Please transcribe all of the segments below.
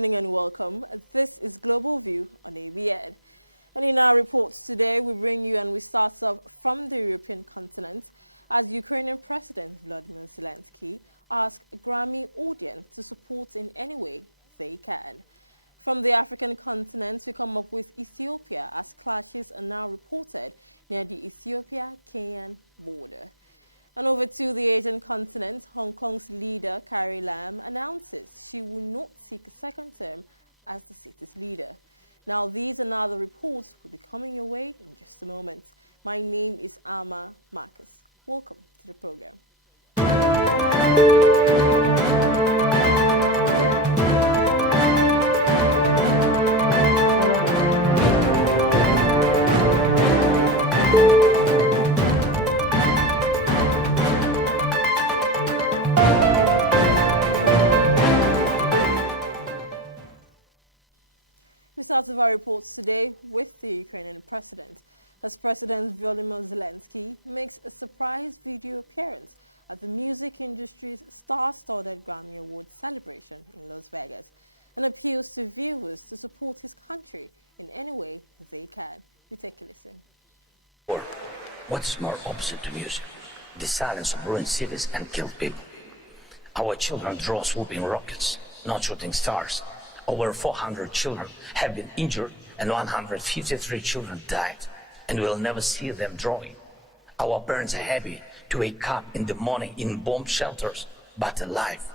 morning and welcome. This is Global View on ABN. And in our reports today, we bring you and we start off from the European continent as Ukrainian President Volodymyr Zelensky asked a Grammy audience to support in any way they can. From the African continent, we come up with Ethiopia as clashes are now reported near the Ethiopia-Kenyan border. And over to the Asian continent, Hong Kong's leader, Carrie Lam, announces she will not seek a second term as the city's leader. Now, these and other reports will be coming your way in just a moment. My name is Ama Marcus. Welcome to the program. We start our reports today with the Ukrainian president, as President Volodymyr Zelensky makes a surprise video appearance at the music industry's star-studded Grammy Awards celebration in Las Vegas and appeals to viewers to support his country in any way they can. We take a listen. What's more opposite to music? The silence of ruined cities and killed people. Our children draw swooping rockets, not shooting stars. Over 400 children have been injured and 153 children died, and we'll never see them drawing. Our parents are happy to wake up in the morning in bomb shelters, but alive.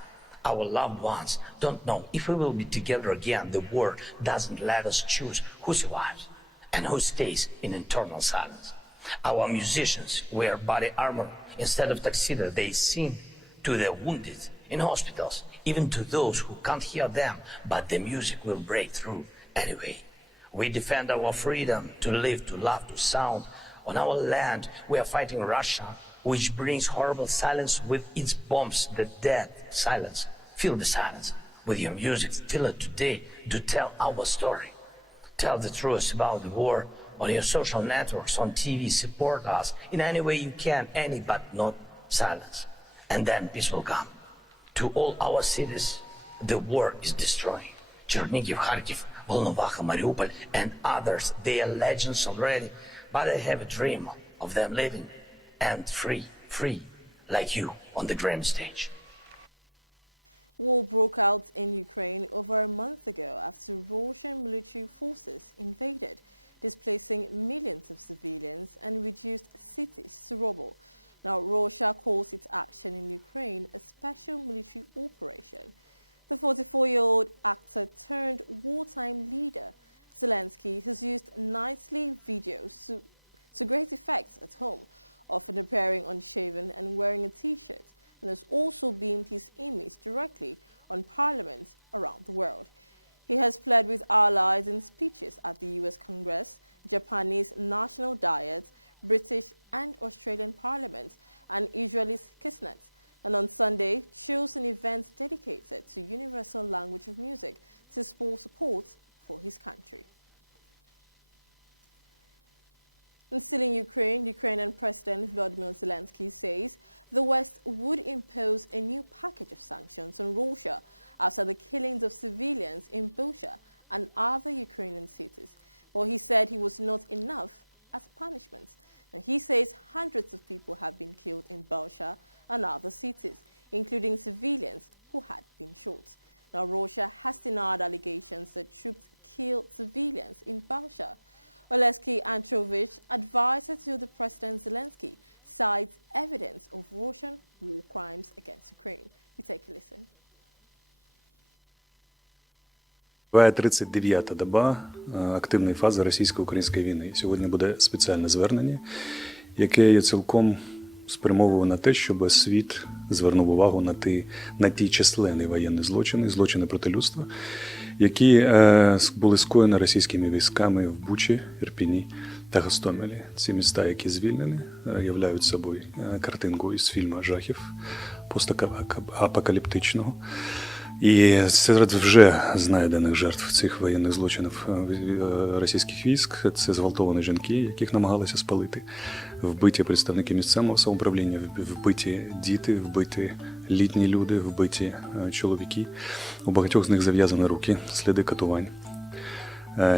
Our loved ones don't know if we will be together again. The war doesn't let us choose who survives and who stays in eternal silence. Our musicians wear body armor instead of tuxedo. They sing to the wounded in hospitals, even to those who can't hear them, but the music will break through anyway. We defend our freedom to live, to love, to sound. On our land, we are fighting Russia, which brings horrible silence with its bombs, the dead silence. Feel the silence with your music. Feel it today to tell our story. Tell the truth about the war on your social networks, on TV. Support us in any way you can, any but not silence. And then peace will come. To all our cities, the war is destroying. Chernihiv, Kharkiv, Volnovakha, Mariupol, and others, they are legends already, but I have a dream of them living and free, like you on the Grammy stage. War broke out in Ukraine over a month ago after Russian military forces invaded, displacing millions of civilians and reduced cities to rubble. Now, Russia calls its action in Ukraine a special military operation. The 44-year-old actor turned wartime leader, Zelensky, has used nightly videos to great effect at home, often appearing unshaven and wearing a T-shirt, and has also beamed his image directly on parliaments around the world. He has pled with allies in speeches at the US Congress, Japanese National Diet, British and Australian parliaments, and Israeli's Knesset, and on Sunday chose an event dedicated to universal language of music to support for his country. And still in Ukraine, Ukrainian President Volodymyr Zelensky says the West would impose a new package of sanctions on Russia after the killings of civilians in Bucha and other Ukrainian cities. But he said he was not enough as punishment. And he says hundreds of people have been killed in Bucha and other cities, including civilians who had been shot. Now, Russia has denied allegations that troops killed civilians in Bucha. Oleksiy Antrovich, advisor to the President Zelensky, cites evidence of Russian war crimes against Ukraine. We take a listen. 39-та доба активної фази російсько-української війни. Сьогодні буде спеціальне звернення, яке є цілком спрямоване на те, щоб світ звернув увагу на ті численні воєнні злочини проти людства, які були скоєні російськими військами в Бучі, Ірпіні та Гостомелі. Ці міста, які звільнені, являють собою картинку із фільму жахів постапокаліптичного. І серед вже знайдених жертв цих воєнних злочинів російських військ це зґвалтовані жінки, яких намагалися спалити, вбиті представники місцевого самоуправління, вбиті діти, вбиті літні люди, вбиті чоловіки. У багатьох з них зав'язані руки, сліди катувань.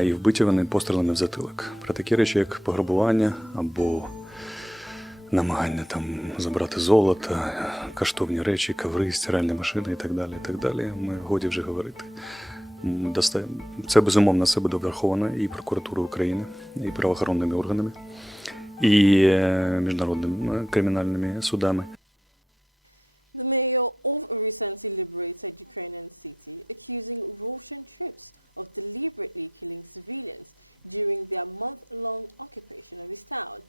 І вбиті вони пострілами в затилок. Про такі речі, як пограбування або намагання там забрати золото, коштовні речі, коври, стиральні машини і так далі, ми годі вже говорити. Це безумовно все буде враховано і прокуратурою України, і правоохоронними органами, і міжнародними кримінальними судами. The mayor of a recently liberated Ukrainian city accusing Russian troops of deliberately killing civilians during their month-long occupation of his town,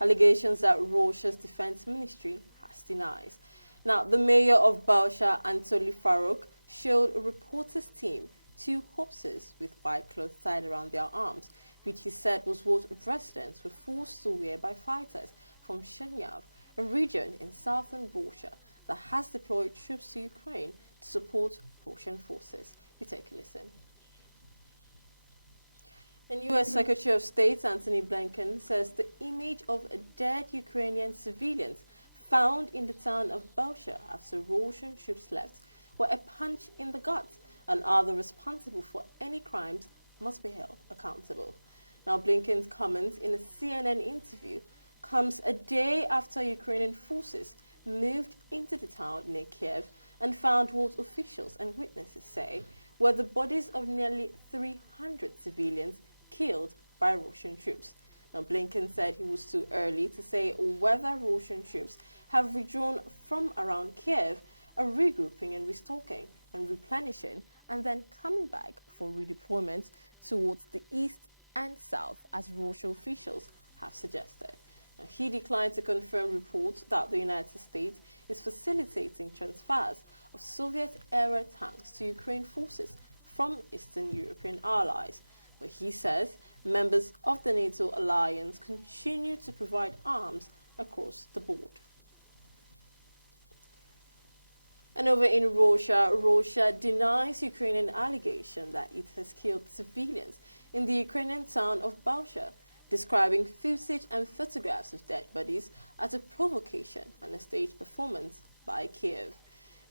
allegations that Russia's defense ministry has denied. Now, the mayor of Bausha, Anatoly Farouk, showed a reporter's team 2 horses with white cloth tied around their arms, which he said was what residents were forced to wear by fighters from Chernihiv, a region in southern Russia that has deployed troops to Ukraine to support Russian forces. We take a listen. And U.S. Secretary of State Antony Blinken says the image of dead Ukrainian civilians found in the town of Bausha after Russian troops left were a punch in the gut, and others responsible for any crimes must be held accountable. Now, Blinken's comment in a CNN interview comes a day after Ukrainian forces moved into the town near Kiev and found what officials and witnesses say were the bodies of nearly 300 civilians killed by Russian troops. Now, Blinken said it was too early to say whether Russian troops have withdrawn from around Kiev, are regrouping and restocking and replenishing, and then coming back for redeployment towards the east and south, as Russian officials have suggested. Now, he declined to confirm reports that the United States is facilitating transfers of Soviet-era tanks to Ukraine forces from Eastern European allies. But he says members of the NATO alliance continue to provide arms across the board. And over in Russia, Russia denies Ukrainian allegation that it has killed civilians in the Ukrainian town of Bausha, describing footage and photographs of dead bodies as a provocation and a staged performance by Kiev.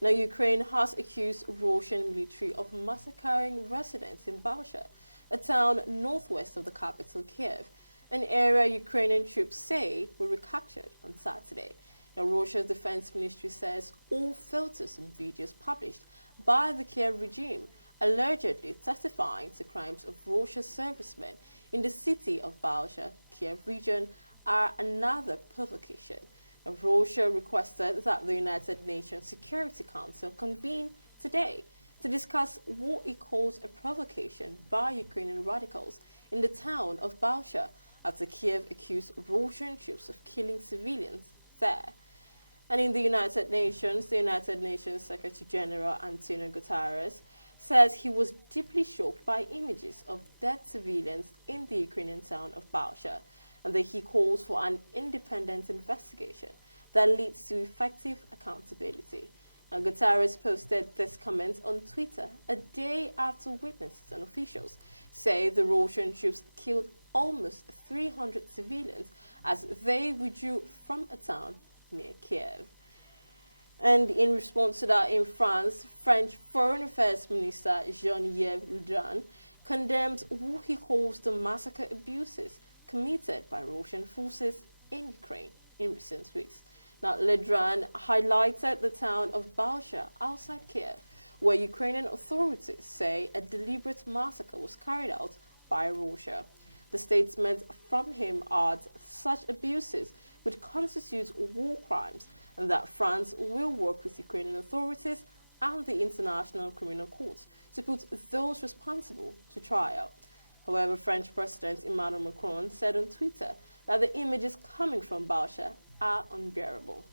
Now, Ukraine has accused Russian military of massacring residents in Bausha, a town northwest of the capital Kiev, an area Ukrainian troops say were recaptured on Saturday. Now, Russia's defense ministry says all photos and videos published by the Kiev regime allegedly testifying to crimes of Russian servicemen in the city of Bausha, Kiev region, are another provocation. Now, Russia requested that the United Nations Security Council convene today to discuss what it calls a provocation by Ukrainian radicals in the town of Bausha after Kiev accused Russian troops of killing civilians there. And in the United Nations Secretary General Antonio Guterres says he was deeply shocked by images of dead civilians in the Ukrainian town of Bausha, and that he calls for an independent investigation that leads to effective accountability. Now, Guterres posted this comment on Twitter a day after witnesses and officials say the Russian troops killed almost 300 civilians as they withdrew from a town near Kiev. And in response to that, in France, French Foreign Affairs Minister Jean-Yves Le Drian condemned what he calls the massacre abuses committed by Russian forces in Ukraine in recent weeks. Now, Le Drian highlighted the town of Bausha outside Kiev, where Ukrainian authorities say a deliberate massacre was carried out by Russia. The statement from him adds such abuses would constitute war crimes, and that France will work with Ukrainian authorities and the International Criminal Court to put those responsible to trial. However, French President Emmanuel Macron said on Twitter that the images coming from Bausha are unbearable.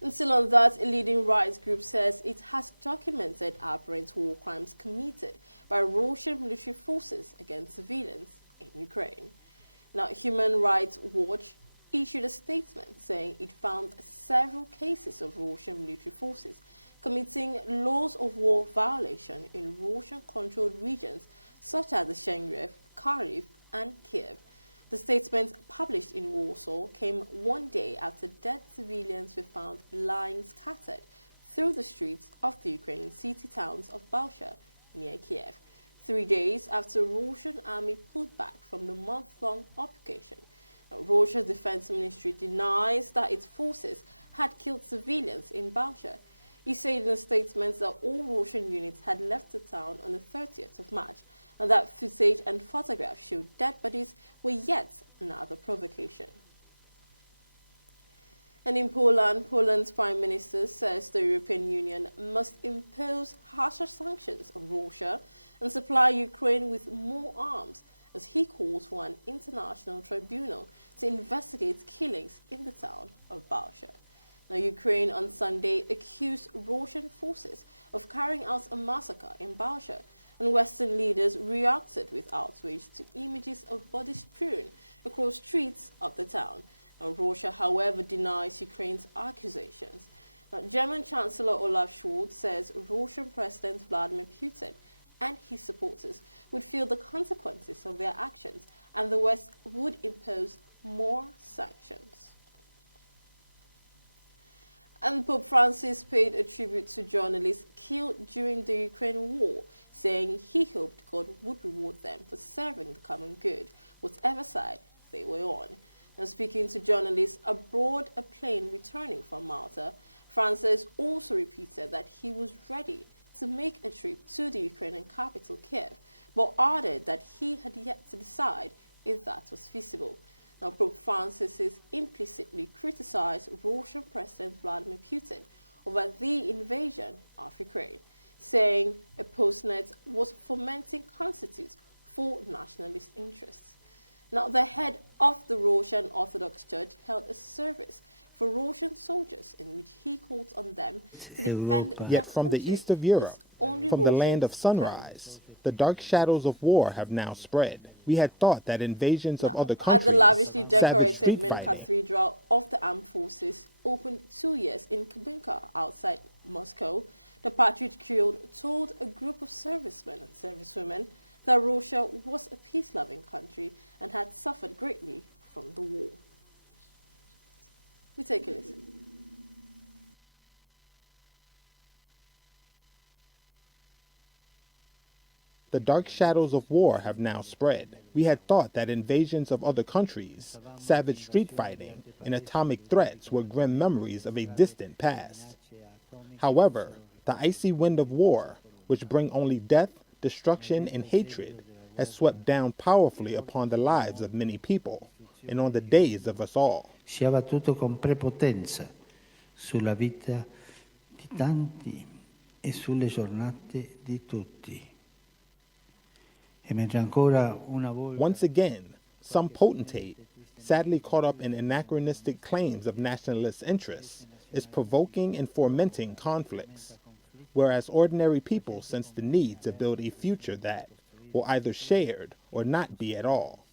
And still on that, a leading rights group says it has documented apparent war crimes committed by Russian military forces against civilians in Ukraine. Now, Human Rights Watch issued a statement saying it found several cases of Russian military forces committing laws of war violation in Russian-controlled regions such as the Shengrev, Kharkiv, and Kiev. The statement published in Warsaw came one day after dead civilians were found lying scattered through the streets of the Ukrainian city towns of Balsha near Kiev, 3 days after Russian army pulled back from the month-long occupation. Russia's defense ministry denies that its forces had killed civilians in Balsha. He said in a statement that all Russian units had left the town on the 30th of March, and that footage and photographs showed dead bodies were yet another provocation. And in Poland, Poland's Prime Minister says the European Union must impose harsher sanctions on Russia and supply Ukraine with more arms, as he calls for an international tribunal to investigate killings in the town of Balsha. Now, Ukraine on Sunday accused Russian forces of carrying out a massacre in Balsha, and Western leaders reacted with outrage to images of bodies strewn across streets of the town. Now, Russia, however, denies Ukraine's accusations. Now, German Chancellor Olaf Scholz says Russian President Vladimir Putin and his supporters would feel the consequences of their actions, and the West would impose more sanctions. And Pope Francis paid a tribute to journalists killed during the Ukraine war, saying he hoped God would reward them for serving the common good, whatever side they were on. And speaking to journalists aboard a plane returning from Malta, Francis also repeated that he was ready to make a trip to the Ukrainian capital, Kiev, but added that he had yet to decide if that was feasible. Now, Pope Francis has implicitly criticized Russian President Vladimir Putin over the invasion of Ukraine, saying a postnet was fomenting constitutes for nationalist interests. Now, the head of the Russian Orthodox Church held a service for Russian soldiers in which he called on them to defend their Yet from the country east of Europe, only from the land of Russians sunrise, the dark shadows of war have now spread. We had thought that invasions of other At countries, the lavishly savage decorated street main fighting, cathedral of the armed forces, opened 2 years in Kubinka outside Moscow, the Patriot Guild told a group of servicemen and servicewomen that Russia was a peace-loving country and had suffered greatly from the war. We take a listen. the dark shadows of war have now spread. We had thought that invasions of other countries, savage street fighting, and atomic threats were grim memories of a distant past. However, the icy wind of war, which bring only death, destruction, and hatred, has swept down powerfully upon the lives of many people, and on the days of us all. Si è abbattuto con prepotenza sulla vita di tanti e sulle giornate di tutti. E mentre ancora una volta Once again, some potentate, sadly caught up in anachronistic claims of nationalist interests, is provoking and fomenting conflicts, whereas ordinary people sense the need to build a future that will either shared or not be at all.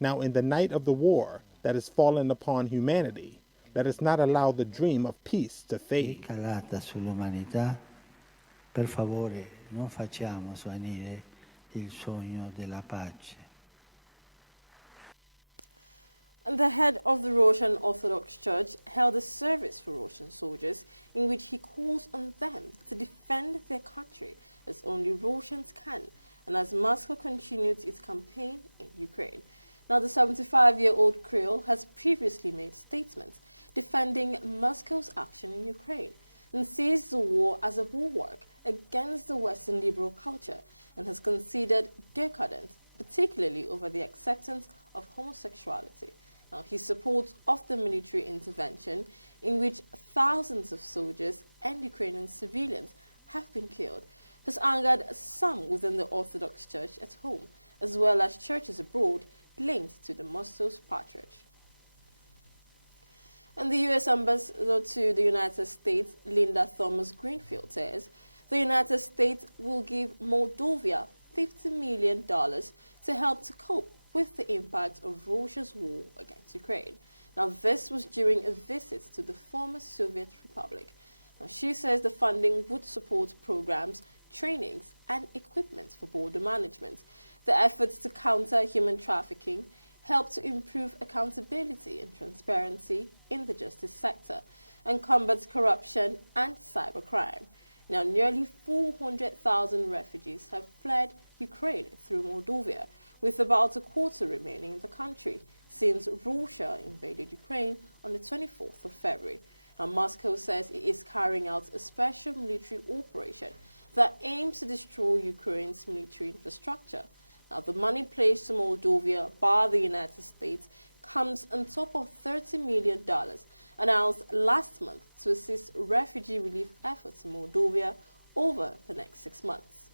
Now, in the night of the war that has fallen upon humanity, let us not allow the dream of peace to è fade. calata sull'umanità, per favore non facciamo svanire il sogno della pace. And the head of the Russian Orthodox Church held a service for Russian soldiers in which he calls on them to defend their country as only Russians can, and as Moscow continues its campaign in Ukraine. Now, the 75-year-old Creole has previously made statements defending Moscow's action in Ukraine and sees the war as a bulwark against the Western liberal culture and has considered decadent, particularly over the acceptance of homosexuality. Now, his support of the military intervention in which thousands of soldiers and Ukrainian civilians have been killed has angered some within the Orthodox Church at home, as well as churches abroad linked to the Moscow's patriarch. And the U.S. Ambassador to the United States, Linda Thomas-Greenfield, says the United States will give Moldova $50 million to help to cope with the impact of Russia's war against Ukraine. Now, this was during a visit to the former Soviet Republic. Now, she says the funding would support programs, trainings and equipment for border management. The efforts to counter human trafficking help to improve accountability and transparency in the justice sector and combats corruption and cybercrime. Now, nearly 400,000 refugees have fled Ukraine through Moldova, with about a quarter remaining in the country since Russia invaded Ukraine on the 24th of February. Now, Moscow says it is carrying out a special military operation that aims to destroy Ukraine's military infrastructure. Now, the money pledged to Moldova by the United States comes on top of $30 million announced last month to assist refugee relief efforts in Moldova over the next 6 months.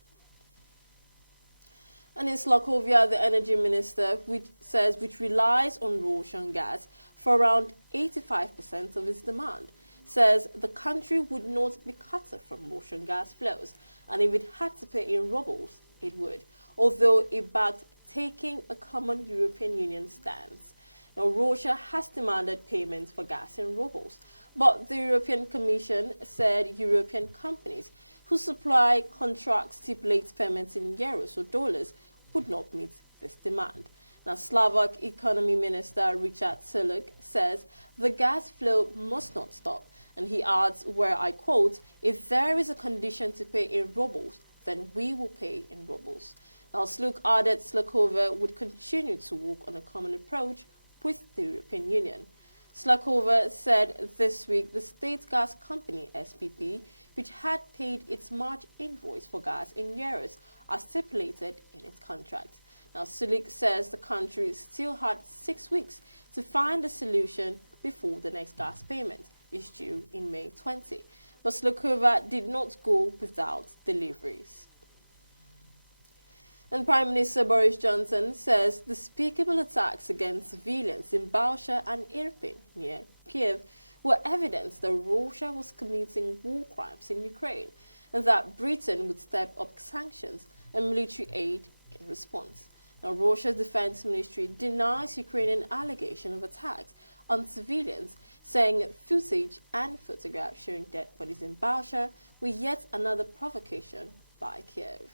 And in Slovakia, the energy minister, which relies on Russian gas for around 85% of its demand, says the country would not be cut off from Russian gas flows, and if it had to pay in rubles, it would, although it backed taking a common European Union stance. Now, Russia has demanded payments for gas in rubles, but the European Commission said European companies whose supply contracts stipulate payments in euros or dollars would not meet this demand. Now, Slovak Economy Minister Richard Sulik says the gas flow must not stop, and he adds, where I quote, "If there is a condition to pay in rubles, then we will pay in rubles." Now, Sulik added Slovakia would continue to work on a common approach with the European Union. Slovakia said this week the state gas company SPP, which had paid its March invoice for gas in euros, as stipulated in its contract. Now, Sulik says the country still had 6 weeks to find a solution before the next gas payment is due in May 20. But Slovakia did not go without deliveries. And Prime Minister Boris Johnson says despicable attacks against civilians in Bausha and Irpin, near Kiev, were evidence that Russia was committing war crimes in Ukraine and that Britain would step up sanctions and military aid in response. Now, Russia's defense ministry denies Ukrainian allegation of attacks on civilians, saying footage and photographs showing dead bodies in Bausha were yet another provocation by Kiev.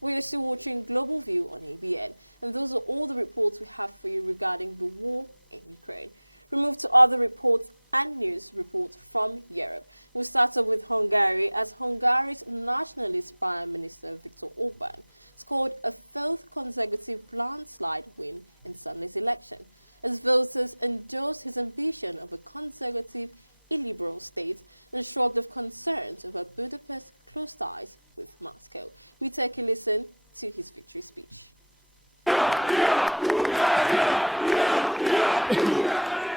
We are still watching Global View on ABN, and those are all the reports we have for you regarding the war in Ukraine. We move to other reports and news reports from Europe. We'll start off with Hungary, as Hungary's nationalist Prime Minister Viktor Orbán scored a 4th consecutive landslide win in Sunday's election, as voters endorsed his ambition of a conservative, illiberal state and shrugged off concerns over Budapest's close ties with Moscow. We take a listen to his victory speech.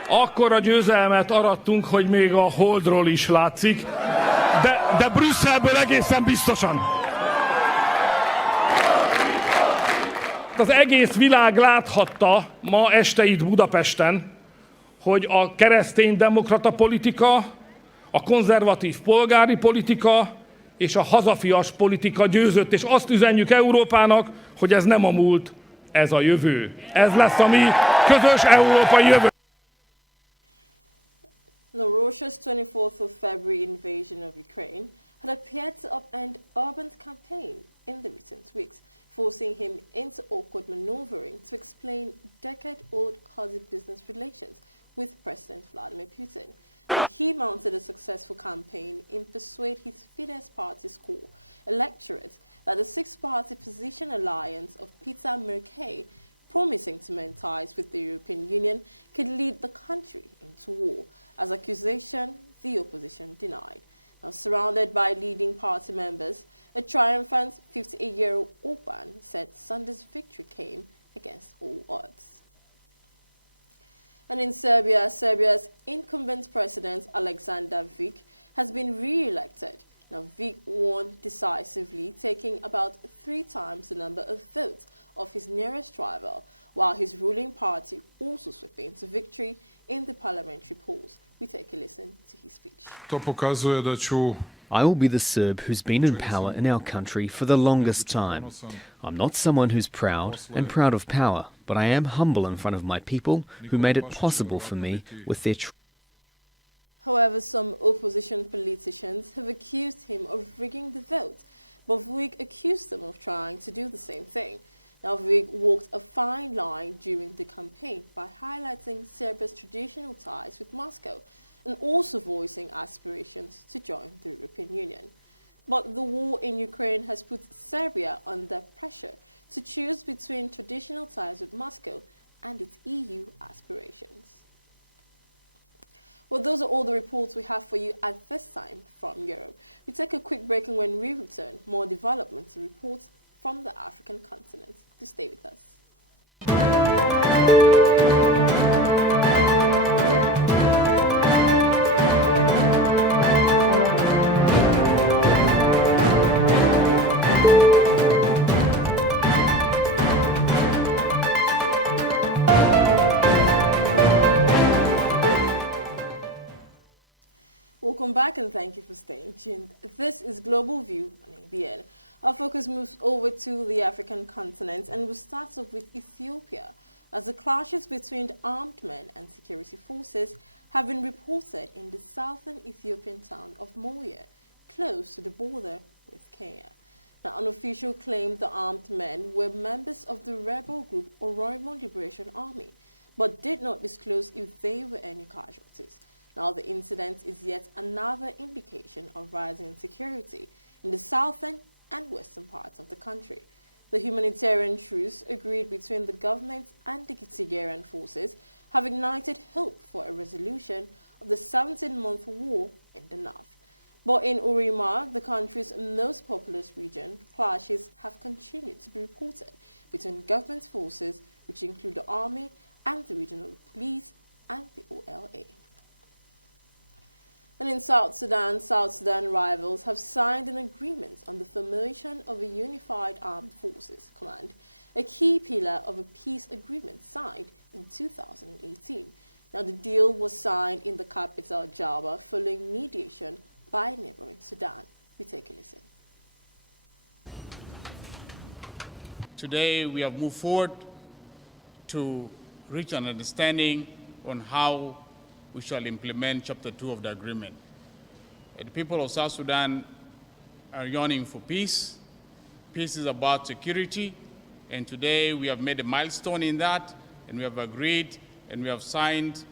Akkora győzelmet arattunk, hogy még a Holdról is látszik, de Brüsszelből egészen biztosan. Az egész világ láthatta ma este itt Budapesten, hogy a kereszténydemokrata politika, a konzervatív polgári politika és a hazafias politika győzött, és azt üzenjük Európának, hogy ez nem a múlt, ez a jövő. Ez lesz a mi közös európai jövő. Now, Russia's 24th of February invasion of Ukraine had appeared to upend Orbán's campaign in the recent weeks, forcing him into awkward maneuvering to explain decade-old quasi-business relations with President Vladimir Putin. He mounted a successful campaign in persuade his Fidesz party's core electorate that the six-party position alliance of Peter Merkel, promising to mend ties with the European Union, could lead the country into war. As accusation, the opposition denied. Now, surrounded by leading party members, a triumphant 58-year-old Orbán said Sunday's victory came against all odds. And in Serbia, Serbia's incumbent president, Alexander Vučić, has been re-elected. Now, Vučić won decisively, taking about 3 times the number of votes of his nearest rival, while his ruling party also swept to victory in the parliamentary polls. We take a listen to his speech. I will be the Serb who's been in power in our country for the longest time. I'm not someone who's proud and proud of power, but I am humble in front of my people who made it possible for me with their However, some opposition politicians have accused him of rigging the vote, but Vuig accused them of trying to do the same thing. Now, Vuig walked a fine line during the campaign by highlighting Serbia's traditional ties with Moscow and also voicing aspirations to join the European Union. But the war in Ukraine has put Serbia under pressure to choose between traditional ties with Moscow and its EU aspirations. Well, those are all the reports we have for you at this time from Europe. We take a quick break, and when we return, more developments and reports from the African continent. To stay with us. Welcome back, and thank you for staying tuned. This is Global View on ABN. Our focus moves over to the African continent, and we'll start off with Ethiopia, as the clashes between armed men and security forces have been reported in the southern Ethiopian town of Moya, close to the border with Kenya. Now, an official claimed the armed men were members of the rebel group Oromo Liberation Army, but did not disclose if there were any casualties. Now, the incident is yet another indication of rising insecurity in the southern and western parts of the country. The humanitarian truce agreed between the government and the Tigerian forces have ignited hope for a resolution of the 17-month war in the north. But in Urima, the country's most populous region, clashes have continued to be reported between government forces, which include the army and the regional police and the OLA. And in South Sudan rivals have signed an agreement on the formation of a unified armed forces command, a key pillar of a peace agreement signed in 2018. Now, the deal was signed in the capital, Juba, following mediation by neighboring Sudan. We take a listen. Today, we have moved forward to reach an understanding on how we shall implement Chapter 2 of the agreement. The people of South Sudan are yearning for peace. Peace is about security, and today we have made a milestone in that, and we have agreed and we have signed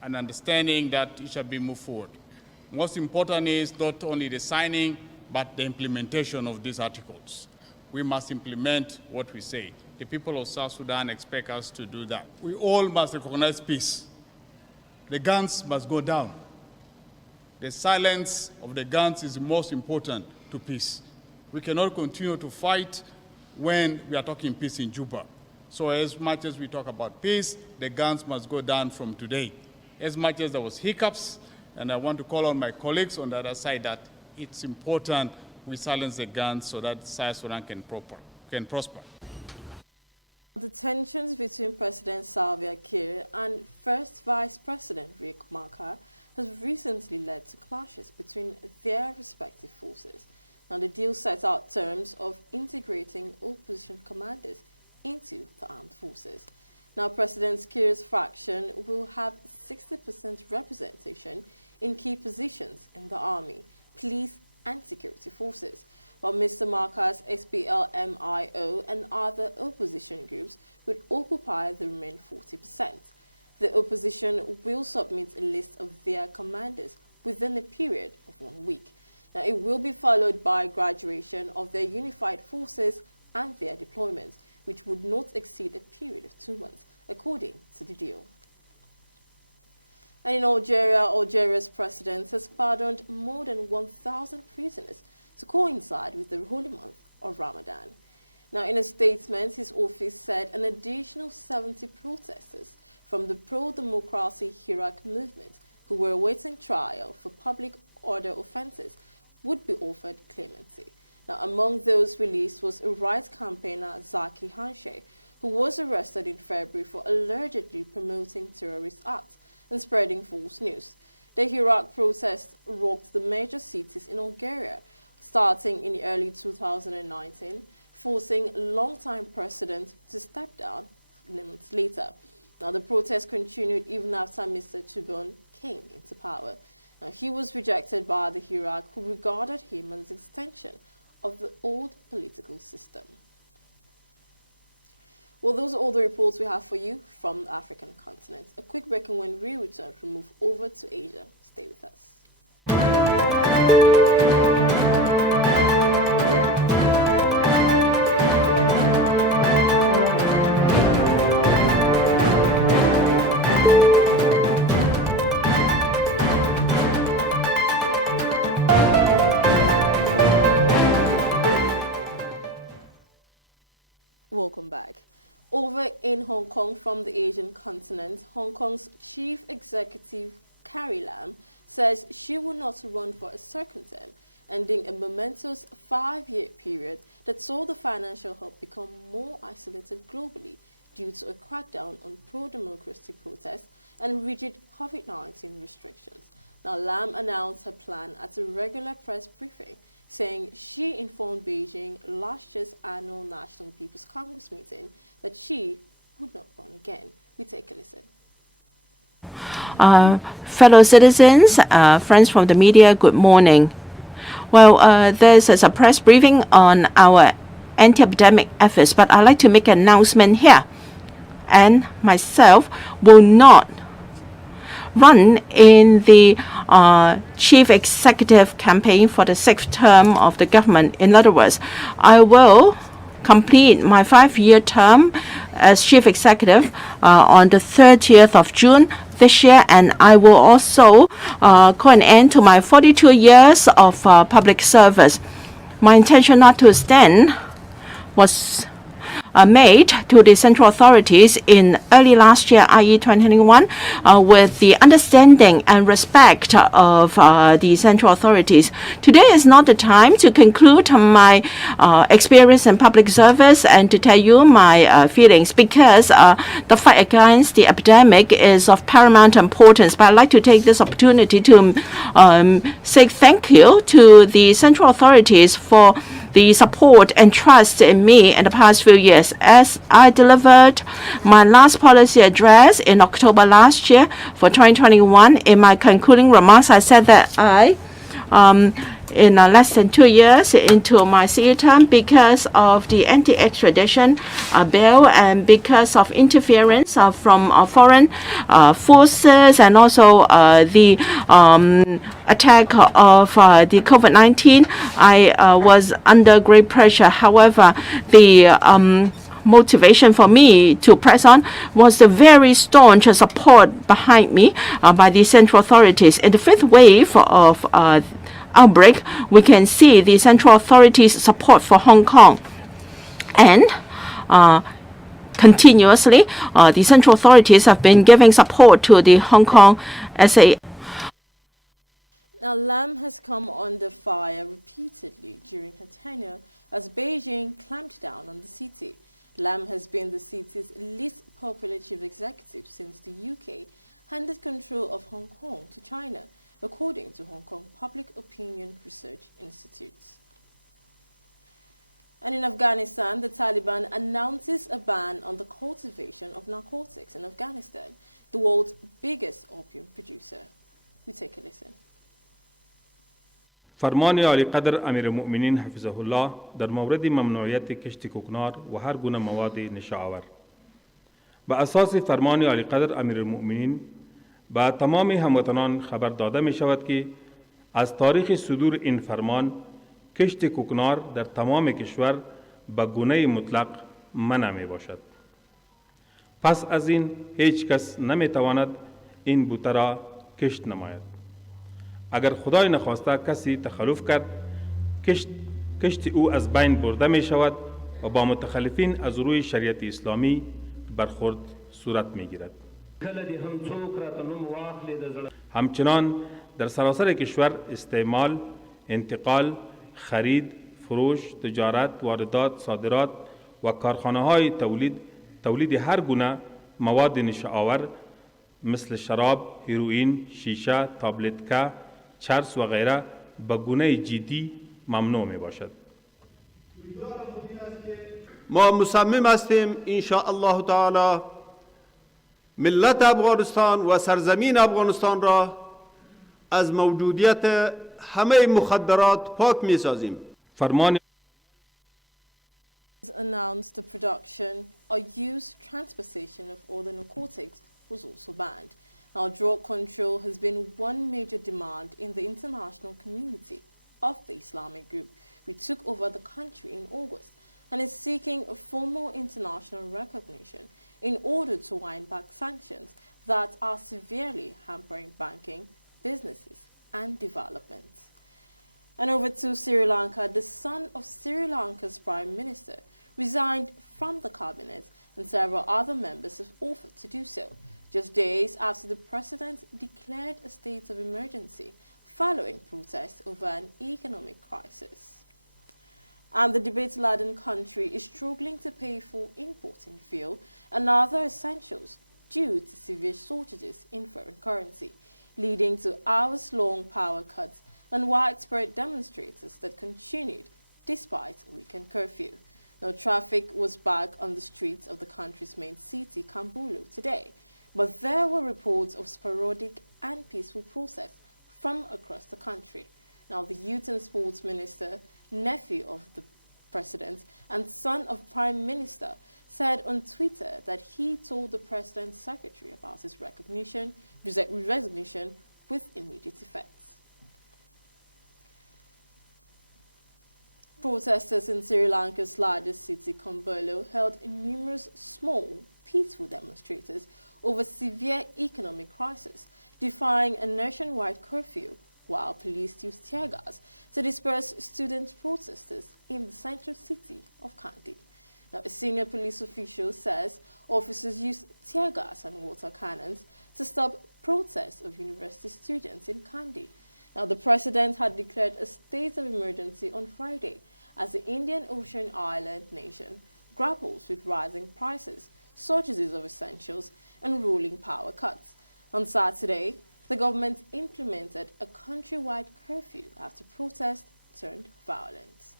an understanding that it shall be moved forward. Most important is not only the signing, but the implementation of these articles. We must implement what we say. The people of South Sudan expect us to do that. We all must recognize peace. The guns must go down. The silence of the guns is most important to peace. We cannot continue to fight when we are talking peace in Juba. So as much as we talk about peace, the guns must go down from today. As much as there was hiccups, and I want to call on my colleagues on the other side that it's important we silence the guns so that South Sudan can prosper. The tensions between President Salva Kiir and First Vice President Riek Machar has recently led to clashes between their respective forces. Now, the deal sets out terms of integrating opposition commanders into the armed forces. Now, President Kiir's faction will have 60% representation in key positions in the army, police, and security forces, while Mr. Machar's SPLM-IO and other opposition groups would occupy the remaining 40%. The opposition will submit a list of their commanders within a period of 1 week. Now, it will be followed by graduation of their unified forces and their deployment, which would not exceed a period of 2 months, according to the deal. And in Algeria, Algeria's president has pardoned more than 1,000 prisoners to coincide with the holy month of Ramadan. Now, in a statement, his office said an additional 70 protesters from the pro-democracy Iraq movement who were awaiting trial for public order offenses would be offered clemency. Now, among those released was a rights campaigner, Zaki Hanshe, who was arrested in February for allegedly promoting terrorist acts and spreading false news. The Iraq protests rocked the major cities in Algeria, starting in early 2019, forcing longtime president to step down months later. Now, the protests continued even after Mr. Tebboune came into power. Now, he was rejected by the Iraq, who regarded him as an extension of the old political system. Well, those are all the reports we have for you from the African continent. A quick break, and when we return, we'll move over to Asia. Stay with us. Welcome back. Over in Hong Kong from the Asian continent, Hong Kong's Chief Executive Carrie Lam says she will not run for a second term, ending a momentous 5-year period that saw the financial hub become more isolated globally due to a crackdown on pro-democracy protests and rigid COVID-19 restrictions. Now, Lam announced her plan at a regular press briefing, saying she informed Beijing last year's annual National People's Congress meeting that she would not run again. We take a listen. Fellow citizens, friends from the media, good morning. Well, this is a press briefing on our anti-epidemic efforts, but I'd like to make an announcement here. And myself will not run in the chief executive campaign for the 6th term of the government. In other words, I will complete my 5-year term as chief executive on the 30th of June this year, and I will also call an end to my 42 years of public service. My intention not to stand was made to the central authorities in early last year, i.e. 2021, with the understanding and respect of the central authorities. Today is not the time to conclude my experience in public service and to tell you my feelings, because the fight against the epidemic is of paramount importance. But I'd like to take this opportunity to say thank you to the central authorities for the support and trust in me in the past few years. As I delivered my last policy address in October last year for 2021, in my concluding remarks, I said that in less than 2 years into my CEO term, because of the anti-extradition bill and because of interference from foreign forces and also the attack of the COVID-19, I was under great pressure. However, the motivation for me to press on was the very staunch support behind me by the central authorities. In the 5th wave of outbreak, we can see the central authorities' support for Hong Kong. And continuously, the central authorities have been giving support to the Hong Kong SA. Now, Lam has come under fire repeatedly during her tenure as Beijing clamped down on the city. Lam has been the city's least popular chief executive since the UK handed control of Hong Kong to China, according to Hong Kong Public Opinion Research Institute. And in Afghanistan, the Taliban announces a ban on the cultivation of narcotics in Afghanistan, the world's biggest opium producer. We take a listen. فرمان عالی قدر امیر المؤمنین حفظه الله در مورد ممنوعیت کشت کوکنار و هر گونه مواد نشه‌آور. به اساس فرمان عالی قدر امیر المؤمنین به تمام هموطنان خبر داده می شود که از تاریخ صدور این فرمان کشت کوکنار در تمام کشور به گونه مطلق منع می باشد. پس از این هیچ کس نمی تواند این بوته را کشت نماید. اگر خدای نخواسته کسی تخلف کرد، کشت او از بین برده می شود و با متخلفین از روی شریعت اسلامی برخورد صورت می گیرد. همچنان در سراسر کشور استعمال، انتقال، خرید، فروش، تجارت، واردات، صادرات و کارخانه‌های تولید هر گونه مواد نشه‌آور مثل شراب، هیروئین، شیشه، تابلتکا، چرس و غیره به گونه جدی ممنوع می باشد. ما مصمم هستیم ان شاء الله تعالی ملت افغانستان و سرزمین افغانستان را از موجودیت همه مخدرات پاک می‌سازیم. فرمان Announced the production or use transportation of other narcotics was also banned. Now, drug control has been one major demand in the international community of the Islamic group, which took over the country in August and is seeking a formal international recognition in order to wind back sanctions that are severely hampering banking, businesses, and development. And over to Sri Lanka, the son of Sri Lanka's Prime Minister resigned from the cabinet and several other members have offered to do so, just days after the president declared a state of emergency following protests over an economic crisis. And the debate-laden country is struggling to pay for importing fuel and other essentials due to severe shortages in foreign currency, leading to hours-long power cuts and widespread demonstrators that continued despite a weekend curfew. Now, traffic was back on the streets of the country's main city, Kambulu, today, but there were reports of sporadic and peaceful protests from across the country. Now, the Youth and Sports Minister, nephew of the president and son of Prime Minister, said on Twitter that he told the president's secretary about his resignation with immediate effect. Protesters in Sri Lanka's largest city, Colombo, held numerous small, peaceful demonstrations over severe economic crisis, defying a nationwide curfew, while police used tear gas to disperse student protesters in the central city of Kandy. Now, a senior police official says officers used tear gas and water cannons to stop protests of university students in Kandy. Now, the president had declared a state of emergency on Friday as the Indian Ocean island nation grapples with rising prices, shortages of essentials, and rolling power cuts. On Saturday, the government implemented a countrywide curfew after protest turned violent.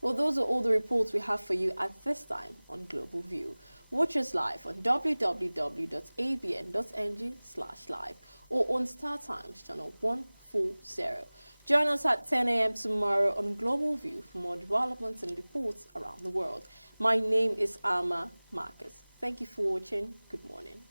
Well, those are all the reports we have for you at this time on Global View. Watch us live on www.abn.ng/live or on Star Times channel 140. Join us at 10 a.m. tomorrow on Global View for more developments and reports around the world. My name is Alma Marcus. Thank you for watching. Good morning.